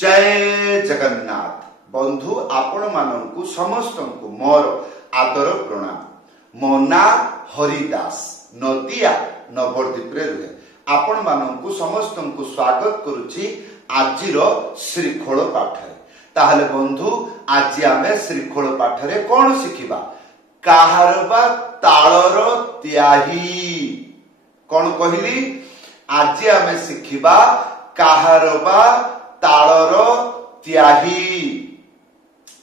जय जगन्नाथ बंधु आपण मानू समस्त को मोर आदर प्रणाम। मो ना हरिदास नदिया नवद्वीप रुहे आपण मानू समस्त को स्वागत करुछि आजिर श्रीखोल पाठरे। ताहले बंधु आज आमे श्रीखोल पाठरे कौन शिखिबा काहार बा तालर त्याही कौन कहली आज आमे शिखिबा काहार बा तालर त्याही।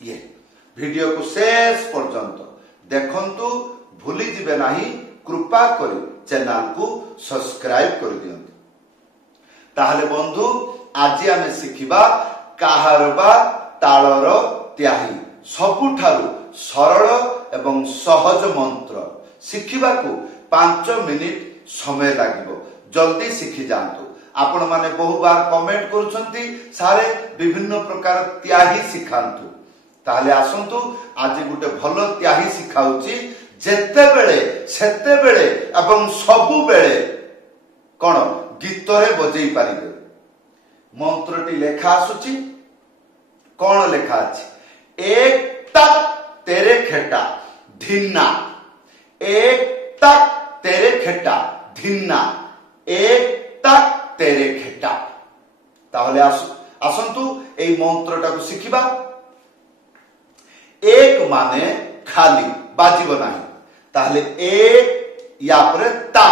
ये वीडियो को शेष पर्यंत देखंतु भूली जिबे नाही कृपा करी चैनल को सब्सक्राइब कर दियंतु। ताहले बंधु आज आमे शिखिबा काहार बा तालर त्याही सबुठारु सरल एवं सहज मंत्र शिखिबा को 5 मिनिट समय लागिबो। जल्दी शिखि जांतु। आपण माने बहु बार कमेंट करूछंती सारे विभिन्न प्रकार त्याही शिखांतु। ताहले आसंतु आज गुटे भलो त्याही शिखाउची जेते बेले सेते बेले एवं सबु बेले कोन गीतरे बजै पारिबे। मंत्रटी लेखा आसुची कोन लेखा अछि एक तक तेरे खेटा धिन्ना एक तक तेरे खेटा धिन्ना एक तक तेरे खेटा। ताहले आसंतु एई मंत्रटा को शिखिबा। एक माने खाली बाजिबो नाही। ताहले एक या परे ता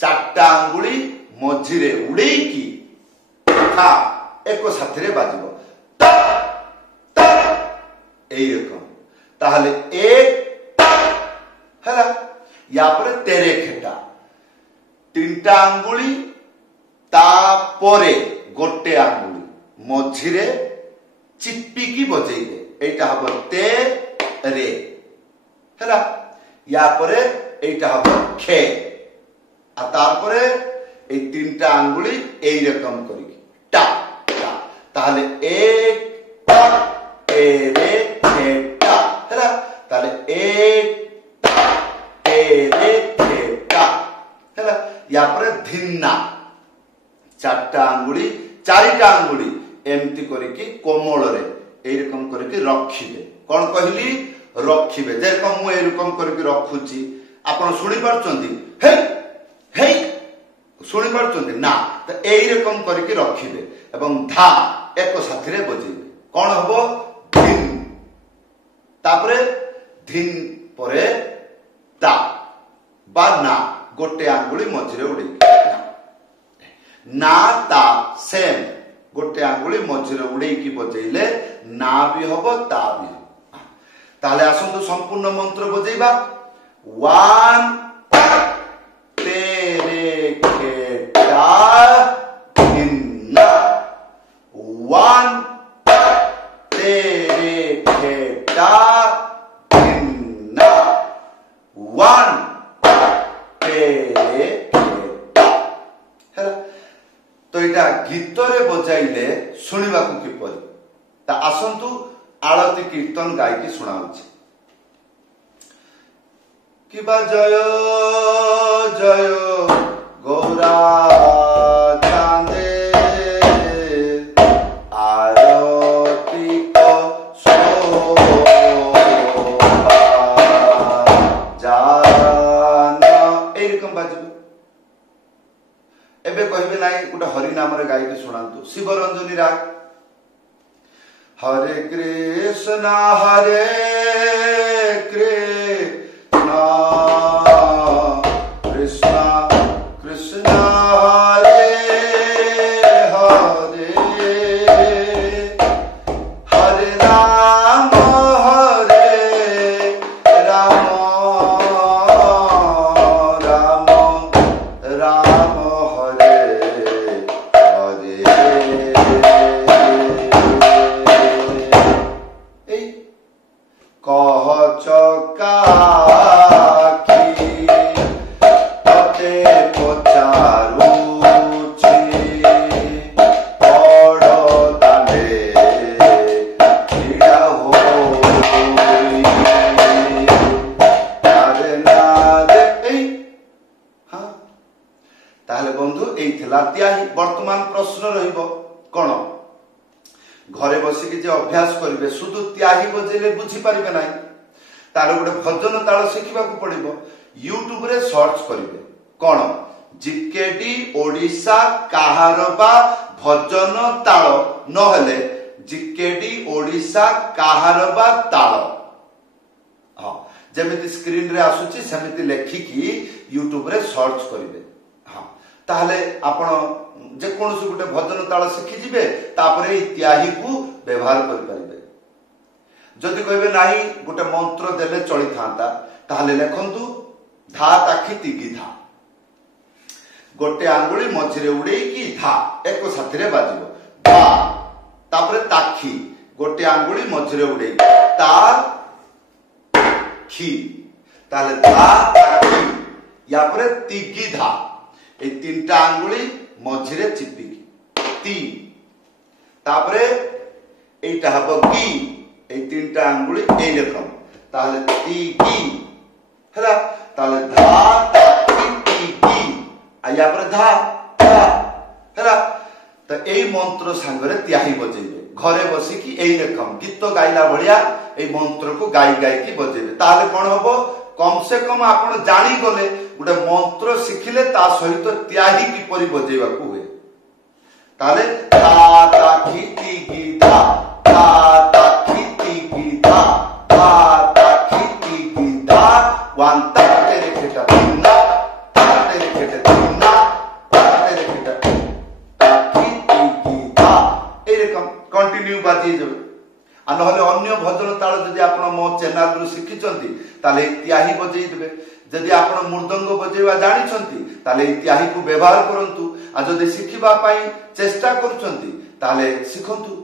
चारटा अंगुली मझिरे उड़ेई की था एको साथरे बाजिबो ता ता एई रकम। ताहले एक ता हला या परे तेरे खेटा तीनटा अंगुली ता परे गोटे आंगुली मझिरे चिप्पिकी बजेइबे एटा हबो ते रे हला या परे एटा हबो खे आ तार परे ए तीनटा आंगुली एई रकम करिकी टा टा। ताहले एक टा ए रे खे टा हला ताहले एक टा ए रे खे टा हला या परे धिन्ना चारटा आंगुली चारिटा आंगुली एमती करिकी कोमल रे एई रकम करिकी रखिबे। कोन कहली रखिबे जेरकम मु एई रकम करिकी रखुची आपण सुनि पारचंती हे हे सुनि पारचंती ना त एई रकम करिकी रखिबे एवं धा एको साथीरे बजेइबे कोन हबो धिन तापरे धिन परे ता बा ना गोटे आंगुली मझिरे उडे ना ता सेम गोटे आंगुली मझिरे उड़े की बजेइले ना भी हबो ता भी हबो। ताले आसंतु संपूर्ण मंत्र बजेइबा। वन तेरे खेटा धिन्ना वन तेरे खेटा धिन्ना वन तेरे खेटा हैला। तो इटा गीतरे बजाइले सुनिबा को किपरि ता आसंतु आळती कीर्तन गायकी सुनाउछि किबा जय जय गौरा चांदे आरती को शोभा जान एरकम बाजबे। एबे कहबे नाही गोटे हरि नाम रे गायकी सुनांतु शिवरंजनी राग। हरे कृष्ण कृष्ण कृष्ण हरे हरे हरे राम राम राम राम हरे हरे। कह चका घरे बसिकी जे अभ्यास करिवे सुदु त्याही बजेले बुझी पारिबे नाही तार गोटे भजन ताल शिखिबा को पड़िबो यूट्यूब रे सर्च करिवे कोन जीकेडी ओडिशा काहारबा भजन ताल नहले जीकेडी ओडिशा काहारबा ताल हां जेमिति स्क्रीन रे आसुची सेमिति लेखिकी यूट्यूब रे सर्च करिवे हां ताहले आपण जे कोनसे गुटे भजन ताल शिखि जिवे तापरे त्याही को व्यवहार करि परिबे जदि कहबे नाही गुटे मंत्र देले चली थांता ताहले लेखंतु धा ताखी तिगी धा गोटे आंगुली मझिरे उड़ेई की धा एक साथी रे बाजिबो धा तापरे ताखी गोटे आंगुली मझिरे उड़ेई ता खी ताले धा ताखी या परे तिगी धा ए तीनटा आंगुली मझिरे चिपिकी ती तापरे एटा हबो की ए तीनटा आंगुली ए रकम ताले ती की हला ताले धा ताकी ती की आया पर धा धा हला त एई मंत्र संगरे त्याही बजेबे घरे बसी की एई रकम गीत गाइला भलिया एई मंत्र को गाई गाई की बजेबे ताले कोन हबो कम से कम आपण जानी गले गुटे मंत्र शिखिले ता सहित त्याही की परि बजेबा को हुए ताले ता ता की ती की धा ता ता की ती की धा ता ता की ती की धा वन ता तेरे खेटा तुना ता तेरे खेटा तुना ता तेरे खेटा ता की ती की धा एरकम कंटिन्यू बाजी जब आ नहले अन्य भजन ताल जदि आपण मो चैनल रु शिखिचंती ताले त्याही बजेई देबे जदि आपण मृदंग बजेवा जानि छंती ताले त्याही को व्यवहार करंतु आ जदि शिखिबा पई चेष्टा करूचंती ताले शिखंतु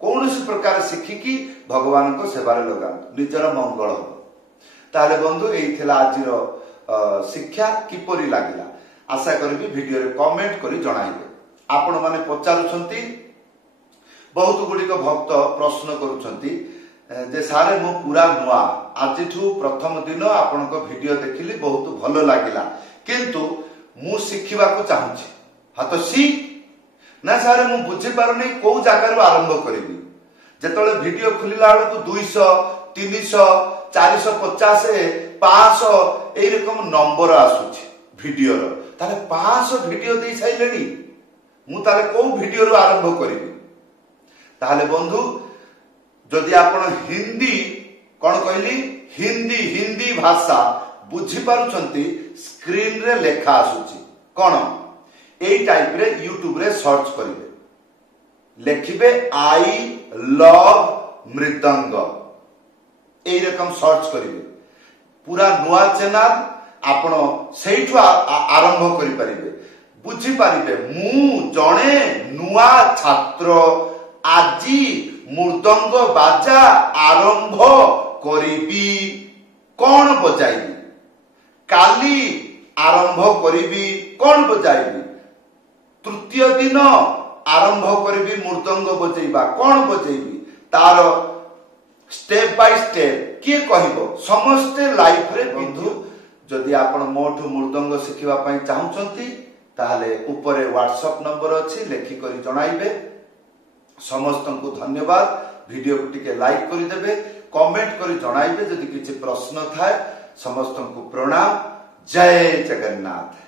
कोनोसी प्रकार शिखिकी भगवान को सेवा रे लगांतु निजर मंगल हो ताले बंधु एई थिला आजिरो शिक्षा किपरि लागिला आशा करबी वीडियो रे कमेंट करी जणाइबे आपण माने पचारुछंती बहुत गुड़िक भक्त प्रश्न करुछंती जे सारे मो पूरा नुआ आजिठू प्रथम दिन आपण को वीडियो देखिली बहुत भलो लागिला किंतु मु शिखिबा को चाहूची हातो सी ना सारे मु बुझी पारुनी को जागारु आरंभ करबी जेतले वीडियो खुलिला को 200 300 450 500 एई रकम नंबर आसुची वीडियो रो ताले 500 वीडियो देई साइलेनी मु ताले को वीडियो रो आरंभ करबी ताहले बंधु जदि आपण हिंदी कौन कहली हिंदी हिंदी भाषा बुझी पारुचंती स्क्रीन रे लेखा आसुची कौन एई टाइप रे यूट्यूब रे सर्च करिवे लेखिबे आई लव मृदंग एई रकम सर्च करिवे पूरा नुआ चैनल आपण सेइठु आरंभ करि परिबे बुझी पारिबे मु जणे नुआ छात्र आजी मृदंग बाजा आरंभ करिबी कौन बजाइबी काली आरंभ करिबी कौन बजाइबी तृतीय दिन आरंभ करिबी मृदंग बजेइबा कौन बजेइबी तार स्टेप बाय स्टेप किए कहिबो समस्ते लाइफ रे बंधु जदि आपण मोठु मृदंग शिखिबा पई चाहुचंती ताहले ऊपरे व्हाट्सएप नंबर अछि लेखि करी जणाइबे समस्त को धन्यवाद वीडियो को टिके लाइक करि देबे कमेंट करी जणाइबे जदि किछि प्रश्न थाए समस्त को प्रणाम जय जगन्नाथ।